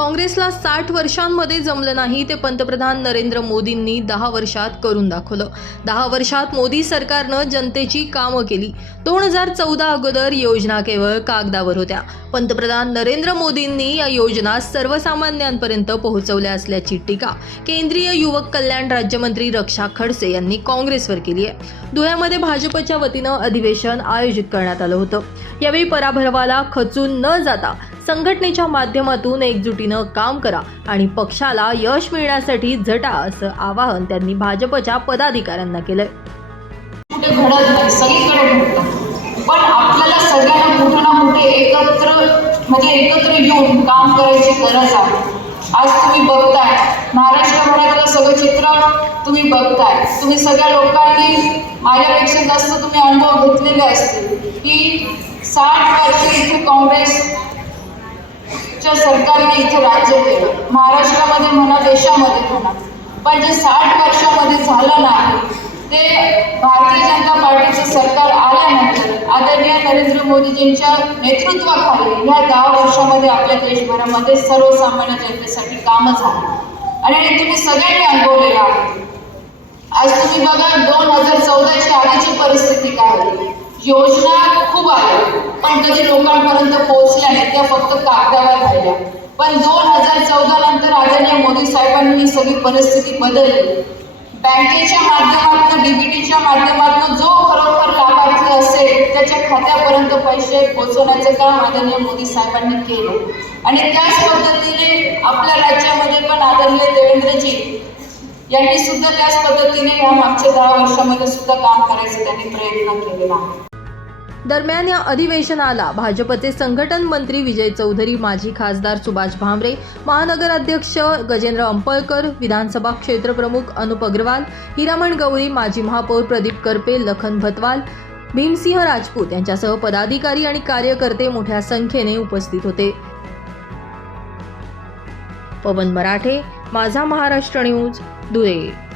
काँग्रेसला साठ वर्षांमध्ये जमलं नाही ते पंतप्रधान नरेंद्र मोदींनी दहा वर्षात करून दाखवलं. दहा वर्षात मोदी सरकारनं जनतेची कामं केली. दोन हजार चौदा अगोदर योजना केवळ कागदावर होत्या. पंतप्रधान नरेंद्र मोदींनी या योजना सर्वसामान्यांपर्यंत पोहोचवल्या असल्याची टीका केंद्रीय युवक कल्याण राज्यमंत्री रक्षा खडसे यांनी काँग्रेसवर केली आहे. धुळ्यामध्ये भाजपच्या वतीनं अधिवेशन आयोजित करण्यात आलं होतं. यावेळी पराभवाला खचून न जाता संघटनेच्या माध्यमातून एकजुटीनं काम करा आणि पक्षाला यश मिळण्यासाठी झटा असं आवाहन त्यांनी भाजपच्या पदाधिकाऱ्यांना केलंय. पण आपल्याला सगळ्यांना कुठे ना कुठे एकत्र म्हणजे एकत्र येऊन काम करायची गरज आहे. आज तुम्ही बघताय महाराष्ट्रभरातलं सगळं चित्र तुम्ही बघताय. तुम्ही सगळ्या लोकांनी माझ्यापेक्षा जास्त तुम्ही अनुभव घेतलेले असतील. की साठ वर्ष इथे काँग्रेस च्या सरकारने इथे राज्य केलं. महाराष्ट्रामध्ये म्हणा देशामध्ये म्हणा. पण जे साठ वर्षामध्ये झालं नाही ते भारतीय जनता पार्टीचं सरकार आल्यानंतर आदरणीय नरेंद्र मोदीजींच्या नेतृत्वाखाली ह्या दहा वर्षामध्ये आपल्या देशभरामध्ये सर्वसामान्य जनतेसाठी कामं झाली. आणि हे तुम्ही सगळ्यांनी अनुभवलेलं आहे. आज तुम्ही बघा दोन हजार चौदाची आधीची परिस्थिती काय होती. योजना खूप आहेत पण कधी लोकांपर्यंत पोहोचल्या नाही त्या फक्त कागदावर राहिल्या. पण दोन हजार चौदा नंतर आदरणीय मोदी साहेबांनी ही सगळी परिस्थिती बदलली. बँकेच्या माध्यमातून डीबीटीच्या माध्यमातून जो खरोखर लाभार्थी असेल त्याच्या खात्यापर्यंत पैसे पोहोचवण्याचं काम आदरणीय मोदी साहेबांनी केलं. आणि त्याच पद्धतीने आपल्या राज्यामध्ये पण आदरणीय देवेंद्रजी यांनी सुद्धा त्याच पद्धतीने या मागच्या दहा वर्षामध्ये सुद्धा काम करायचं त्यांनी प्रयत्न केलेला आहे. दरम्यान या अधिवेशनाला भाजपचे संघटन मंत्री विजय चौधरी माजी खासदार सुभाष भामरे महानगराध्यक्ष गजेंद्र अंपळकर विधानसभा क्षेत्रप्रमुख अनुप अग्रवाल हिरामण गौरी माजी महापौर प्रदीप करपे लखन भतवाल भीमसिंह राजपूत यांच्यासह पदाधिकारी आणि कार्यकर्ते मोठ्या संख्येने उपस्थित होते. पवन मराठे माझा महाराष्ट्र न्यूज धुळे.